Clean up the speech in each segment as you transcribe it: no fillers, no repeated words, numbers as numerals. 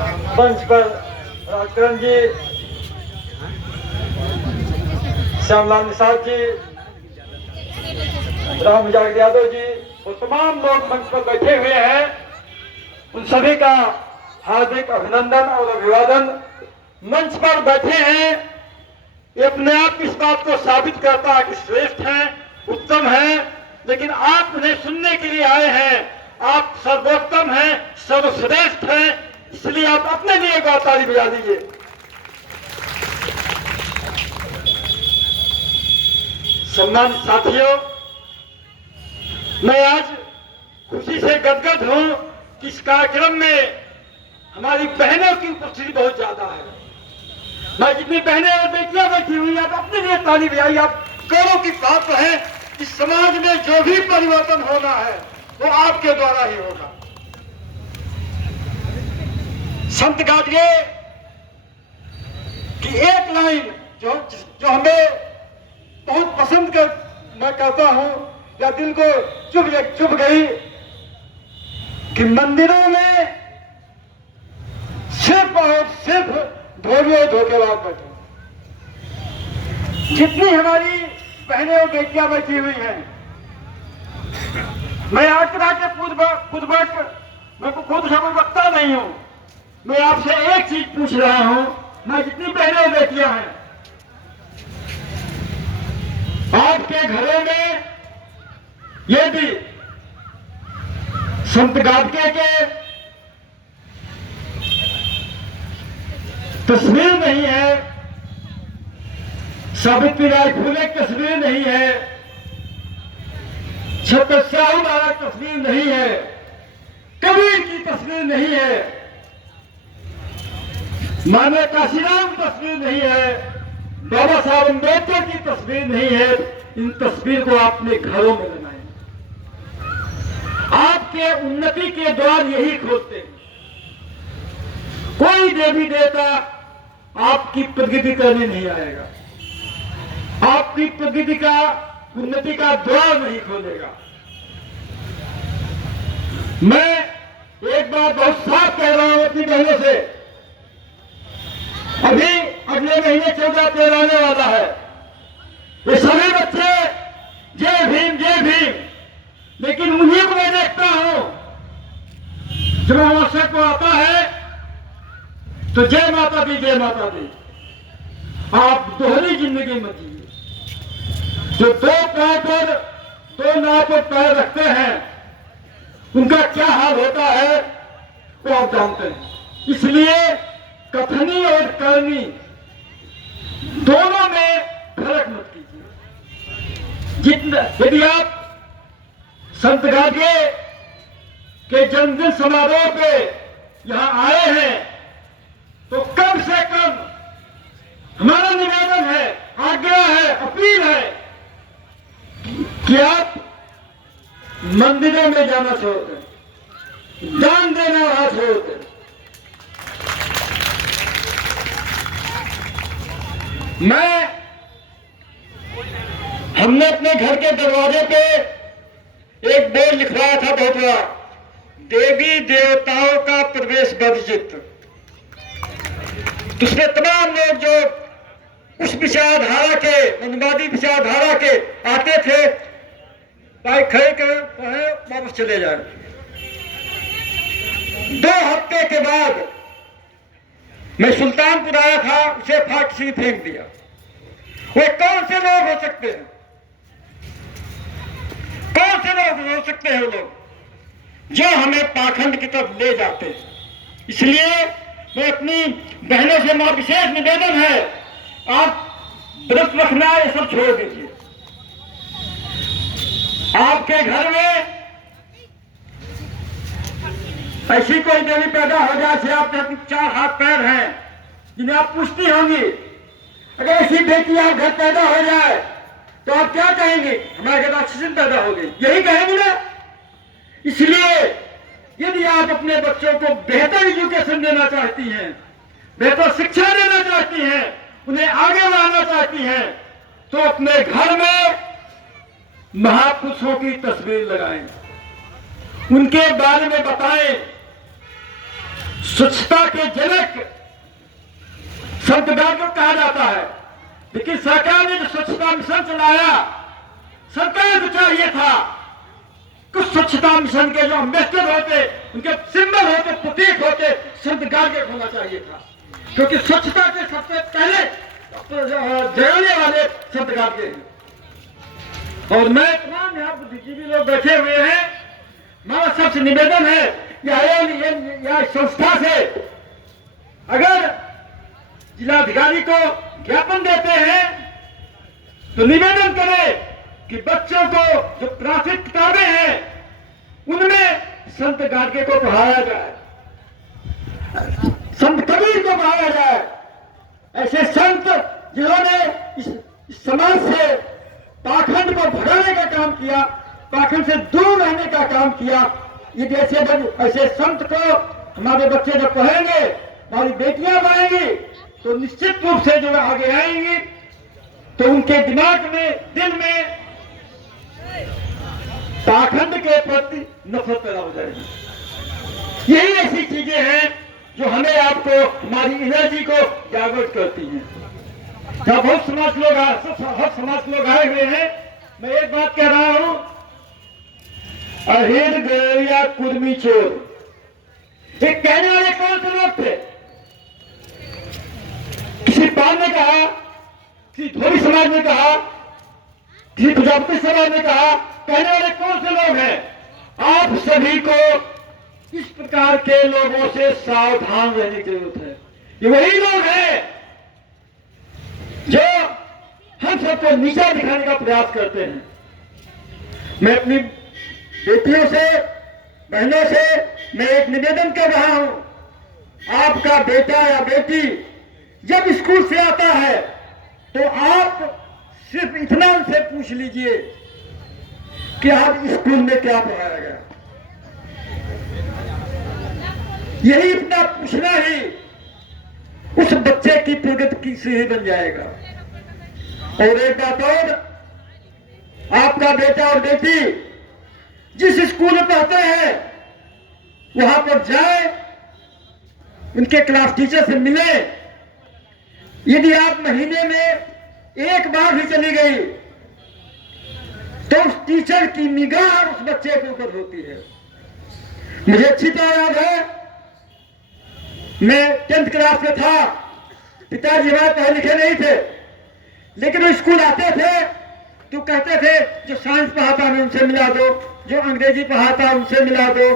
मंच पर राजकरण जी, श्यामलाल निषाद जी, राम जागद यादव जी और तमाम लोग मंच पर बैठे हुए हैं, उन सभी का हार्दिक अभिनंदन और अभिवादन। मंच पर बैठे हैं, ये अपने आप इस बात को साबित करता है कि श्रेष्ठ हैं, उत्तम हैं, लेकिन आप उन्हें सुनने के लिए आए हैं। आप सर्वोत्तम हैं, सर्वश्रेष्ठ हैं, इसलिए आप अपने लिए एक बार ताली बजा दीजिए। सम्मानित साथियों, मैं आज खुशी से गदगद हूं कि इस कार्यक्रम में हमारी बहनों की उपस्थिति बहुत ज्यादा है। मैं जितनी बहनें और बेटियां बैठी हुई हैं, आप अपने लिए ताली बजाइए। आप गौरव की बात है कि समाज में जो भी परिवर्तन होना है वो आपके द्वारा ही होगा। संत गाडगे की एक लाइन जो हमें बहुत पसंद मैं कहता हूं या दिल को चुभ गई कि मंदिरों में सिर्फ और सिर्फ ढोलिए धोखेबाज बैठे। जितनी हमारी बहनें और बेटियां बैठी हुई हैं, मैं आज तरह के मैं खुद से कोई वक्ता नहीं हूं। मैं आपसे एक चीज पूछ रहा हूं, मैं जितनी बहनें और बेटियां हैं, आपके घरों में यदि संत गाडगे के तस्वीर नहीं है, सावित्रीबाई फुले की तस्वीर नहीं है, छत्र साहू महाराज की तस्वीर नहीं है, कबीर की तस्वीर नहीं है, मानव काशीराम की तस्वीर नहीं है, बाबा साहब अम्बेडकर की तस्वीर नहीं है, इन तस्वीर को अपने घरों में लगाएं। आपके उन्नति के द्वार यही खोलते हैं। कोई देवी देवता आपकी प्रगति करने नहीं आएगा, आपकी प्रगति का उन्नति का द्वार नहीं खोलेगा। मैं एक बात बहुत साफ कह रहा हूं अपनी बहनों से, अभी अगले महीने 14 अप्रैल आने वाला है। ये सभी बच्चे जय भीम जय भीम, लेकिन उन्हीं को मैं देखता हूं जब अवसर को आता है तो जय माता दी जय माता दी। आप दोहरी जिंदगी मत जिए। जो दो पैर पर दो नाव पर पैर रखते हैं, उनका क्या हाल होता है वो आप जानते हैं। इसलिए कथनी और करनी दोनों में फर्क मत कीजिए। यदि आप संत गाडगे के जन्मदिन समारोह पे यहां आए हैं तो कम से कम हमारा निवेदन है, आग्रह है, अपील है कि आप मंदिरों में जाना छोड़ दें, दान देना वहां छोड़ दें। हमने अपने घर के दरवाजे पे एक बोर्ड लिखवाया था बहुत बड़ा, देवी देवताओं का प्रवेश वर्जित। उसमें तमाम लोग जो उस विचारधारा के, मनवादी विचारधारा के आते थे, भाई खड़े कर वापस चले जाए। 2 हफ्ते के बाद मैं सुल्तानपुर आया था, उसे फाट से फेंक दिया। वे कौन से लोग हो सकते हैं, कौन से लोग हो सकते हैं लोग जो हमें पाखंड की तरफ ले जाते हैं। इसलिए मैं अपनी बहनों से मेरा विशेष निवेदन है, आप व्रत रखना ये सब छोड़ दीजिए। आपके घर में ऐसी कोई देवी पैदा हो जाए से आपके 4 हाथ पैर हैं जिन्हें आप पूछती होंगी, अगर ऐसी बेटी आप घर पैदा हो जाए तो आप क्या कहेंगे, हमारे घर ऑक्सीजन पैदा हो गई, यही कहेंगे ना। इसलिए यदि आप अपने बच्चों को बेहतर एजुकेशन देना चाहती हैं, बेहतर शिक्षा देना चाहती हैं, उन्हें आगे बढ़ाना चाहती हैं, तो अपने घर में महापुरुषों की तस्वीर लगाएं, उनके बारे में बताएं स्वच्छता के जनक संत गार्ग को कहा जाता है। लेकिन सरकार ने जो स्वच्छता मिशन चलाया, सरकार को चाहिए था कुछ स्वच्छता मिशन के जो अम्बेसडर होते, उनके सिंबल होते, प्रतीक होते, संत गार्ग होना चाहिए था, क्योंकि स्वच्छता के सबसे पहले जगाने वाले संत गार्ग हैं। और मैं तमाम यहाँ बुद्धिजीवी लोग बैठे हुए हैं, हमारा सबसे निवेदन है या संस्था से अगर जिलाधिकारी को ज्ञापन देते हैं तो निवेदन करें कि बच्चों को जो प्राथमिक किताबें हैं उनमें संत गार्गे को पढ़ाया जाए, संत कबीर को पढ़ाया जाए। ऐसे संत जिन्होंने इस समाज से पाखंड को भगाने का काम किया, पाखंड से दूर रहने का काम किया, ये ऐसे संत को हमारे बच्चे जब पढ़ेंगे, हमारी बेटियां पढ़ेंगी तो निश्चित रूप से जो आगे आएंगी तो उनके दिमाग में, दिल में पाखंड के प्रति नफरत पैदा हो जाएगी। यही ऐसी चीजें हैं जो हमें आपको, हमारी एनर्जी को जागृत करती हैं। जब बहुत समाज लोग आए हुए हैं, मैं एक बात कह रहा हूं, अहिर गया कुर्मी चोर, ये कहने वाले कौन से लोग थे? किसी पाल ने कहा, किसी धोबी समाज ने कहा, किसी प्रजापति समाज ने कहा, कहने वाले कौन से लोग हैं? आप सभी को इस प्रकार के लोगों से सावधान रहने की जरूरत है। ये वही लोग हैं जो हम सबको नीचा दिखाने का प्रयास करते हैं। मैं अपनी बेटियों से, बहनों से मैं एक निवेदन कर रहा हूं, आपका बेटा या बेटी जब स्कूल से आता है तो आप सिर्फ इतना उनसे पूछ लीजिए कि आज स्कूल में क्या पढ़ाया गया। यही इतना पूछना ही उस बच्चे की प्रगति की सीढ़ी बन जाएगा। और एक बात और, आपका बेटा और बेटी जिस स्कूल में पढ़ते हैं वहां पर जाए, उनके क्लास टीचर से मिले। यदि आप महीने में एक बार भी चली गई तो उस टीचर की निगाह उस बच्चे के ऊपर होती है। मुझे अच्छी तरह याद है, मैं 10th क्लास में था, पिताजी हमारे पढ़े लिखे नहीं थे, लेकिन वो स्कूल आते थे तो कहते थे जो साइंस पढ़ाता है उनसे मिला दो, जो अंग्रेजी पढ़ाता है उनसे मिला दो,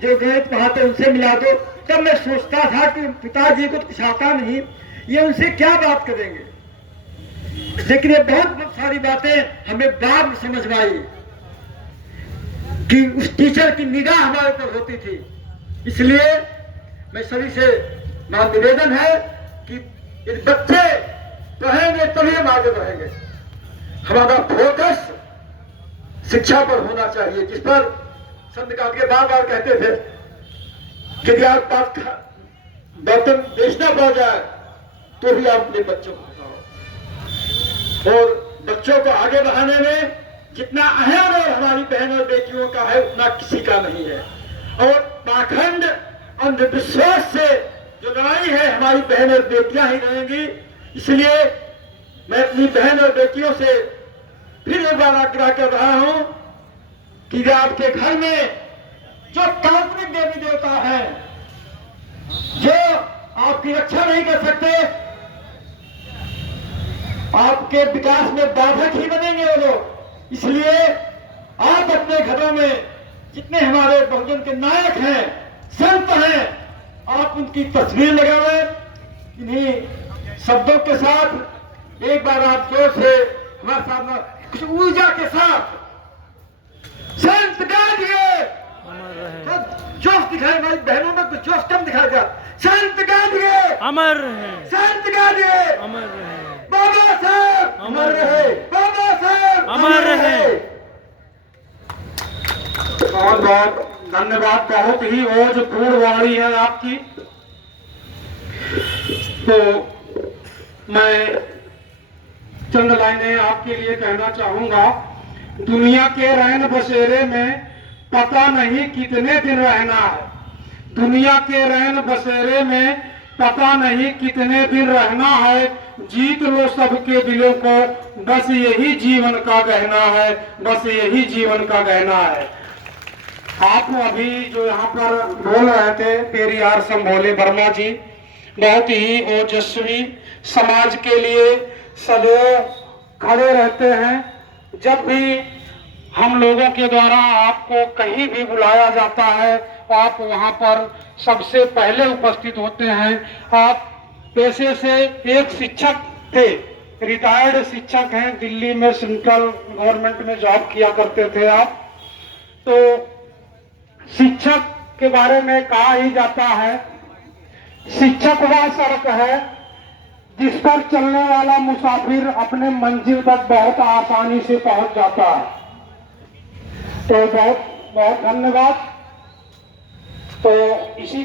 जो गणित पढ़ाते उनसे मिला दो। तब मैं सोचता था कि पिताजी को तो कुछ आता नहीं, ये उनसे क्या बात करेंगे। लेकिन ये बहुत सारी बातें हमें बाद में समझ में आई कि उस टीचर की निगाह हमारे ऊपर होती थी। इसलिए मैं सभी से मेरा निवेदन है कि यदि बच्चे पढ़ेंगे तभी हम आगे बढ़ेंगे। हमारा फोकस शिक्षा पर होना चाहिए, जिस पर संत गार्गे बार बार कहते थे कि यदि आप पास बर्तन बेचना पड़ जाए तो भी आप अपने बच्चों को पढ़ाओ। और बच्चों को आगे बढ़ाने में जितना अहम और हमारी बहन और बेटियों का है उतना किसी का नहीं है। और पाखंड अंधविश्वास से जो लड़ाई है हमारी बहन और बेटियां ही लड़ेंगी। इसलिए मैं अपनी बहन और बेटियों से फिर एक बार आग्रह कर रहा हूं कि आपके घर में जो काल्पनिक देवी देवता है, जो आपकी रक्षा नहीं कर सकते, आपके विकास में बाधक ही बनेंगे वो लोग। इसलिए आप अपने घरों में जितने हमारे बहुजन के नायक हैं, संत हैं, आप उनकी तस्वीर लगावे। इन्हीं शब्दों के साथ एक बार आप जोर से हमारे सामने कुछ ऊर्जा के साथ संत गार्गे, जोश दिखाए, हमारी बहनों में कुछ जोश कम दिखाया गया। संत गार्गे अमर है, संत गार्गे अमर है, बाबा साहब अमर रहे, बाबा साहब अमर रहे। बहुत बहुत धन्यवाद, बहुत ही ओजपूर्ण वाणी है आपकी। तो मैं चंद लाइनें आपके लिए कहना चाहूंगा। दुनिया के रैन बसेरे में पता नहीं कितने दिन रहना है, दुनिया के रैन बसेरे में पता नहीं कितने दिन रहना है, जीत लो सबके दिलों को, बस यही जीवन का गहना है, बस यही जीवन का गहना है। आप अभी जो यहाँ पर बोल रहे थे पेरियार संभोले वर्मा जी, बहुत ही ओजस्वी, समाज के लिए सदैव खड़े रहते हैं। जब भी हम लोगों के द्वारा आपको कहीं भी बुलाया जाता है, आप वहां पर सबसे पहले उपस्थित होते हैं। आप पेशे से एक शिक्षक थे, रिटायर्ड शिक्षक हैं, दिल्ली में सेंट्रल गवर्नमेंट में जॉब किया करते थे आप। तो शिक्षक के बारे में कहा ही जाता है, शिक्षक वह सड़क है जिस पर चलने वाला मुसाफिर अपने मंजिल तक बहुत आसानी से पहुंच जाता है। तो बहुत बहुत धन्यवाद। तो इसी